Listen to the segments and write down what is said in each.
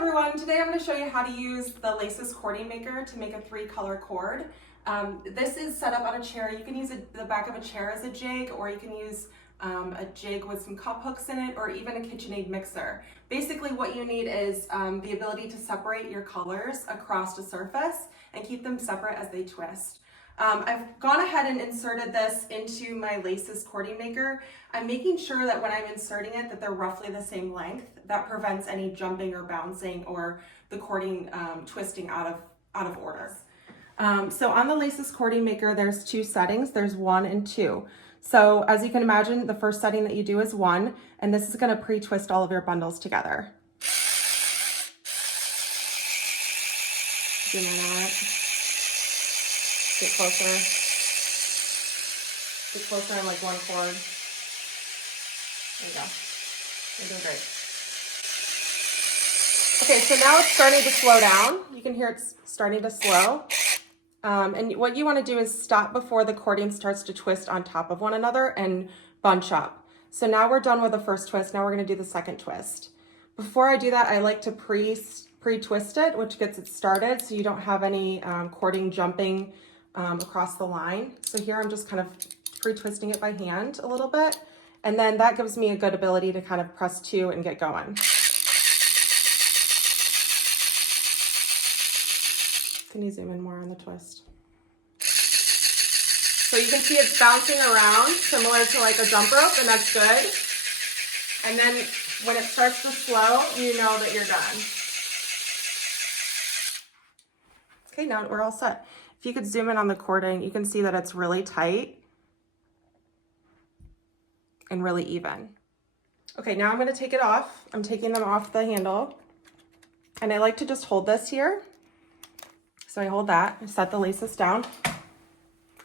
everyone, today I'm going to show you how to use the Lacis cording maker to make a 3-color cord. This is set up on a chair. You can use the back of a chair as a jig, or you can use a jig with some cup hooks in it, or even a KitchenAid mixer. Basically what you need is the ability to separate your colors across a surface and keep them separate as they twist. I've gone ahead and inserted this into my Lacis cording maker. I'm making sure that when I'm inserting it that they're roughly the same length. That prevents any jumping or bouncing or the cording twisting out of order. So on the Lacis cording maker, there's 2 settings. There's 1 and 2. So as you can imagine, the first setting that you do is 1, and this is going to pre-twist all of your bundles together. Zoom in on it. Get closer. Get closer on like 1 cord. There you go. You're doing great. Okay, so now it's starting to slow down. You can hear it's starting to slow. And what you want to do is stop before the cording starts to twist on top of one another and bunch up. So now we're done with the first twist. Now we're going to do the second twist. Before I do that, I like to pre-twist it, which gets it started so you don't have any cording jumping across the line. So here I'm just kind of pre-twisting it by hand a little bit. And then that gives me a good ability to kind of press 2 and get going. Can you zoom in more on the twist? So you can see it's bouncing around, similar to like a jump rope, and that's good. And then when it starts to slow, you know that you're done. Okay, now we're all set. If you could zoom in on the cording, you can see that it's really tight and really even. Okay, now I'm gonna take it off. I'm taking them off the handle. And I like to just hold this here. So I hold that, I set the Lacis down,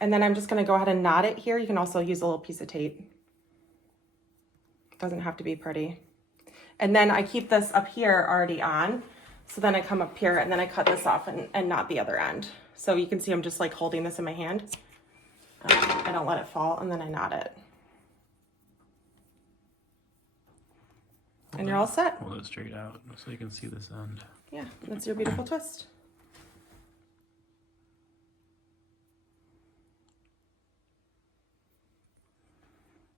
and then I'm just gonna go ahead and knot it here. You can also use a little piece of tape. It doesn't have to be pretty. And then I keep this up here already on. So then I come up here and then I cut this off and knot the other end. So you can see I'm just like holding this in my hand. I don't let it fall, and then I knot it. And you're all set. Hold it straight out so you can see this end. Yeah, that's your beautiful twist.